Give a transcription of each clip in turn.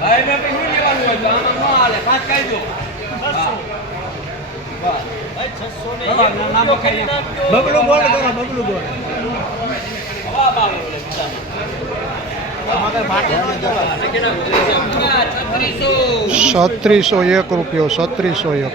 ભાઈ મેં પછી શું લેવાનું હોય આમાં ન હાલે. ખાસ કહી દો. બબલું બોલ કરો બબલું બોલ. છત્રીસો એક રૂપિયો છત્રીસો એક.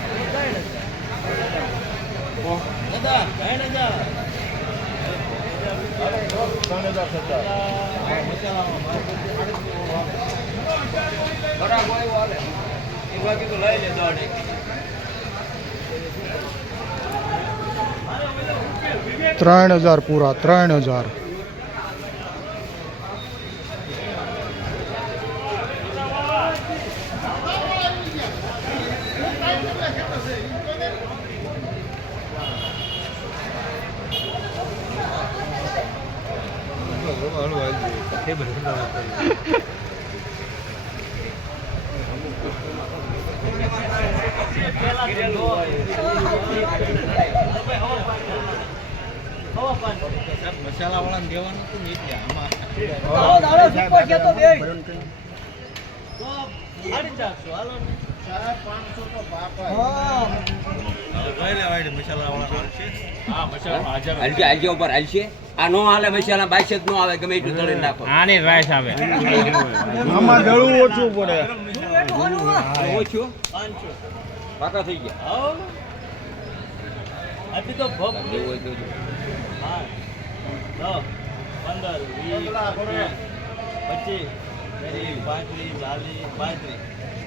બાકી તો લઈ લે દોઢ ત્રણ હજાર ત્રણ હજાર. મસાલા વાળા દેવાનું હતું ને એટલે આમાં પાંચસો તો હા. મસાલા હાજર હલકે હલકે ઉપર હલશે. આ નો હાલે મસાલા બાઈસ જ નો આવે ગમે એટલું તળી નાખો. આની રાઈસ આવે. આમાં જળવું ઓછું પડે. ઓછું. પાકા થઈ ગયા. અભી તો ભોગ હોય તો પંદર વીસ પચીસ પાંત્રીસ ચાલીસ પાંત્રીસ. પાંત્રીસ રૂપિયા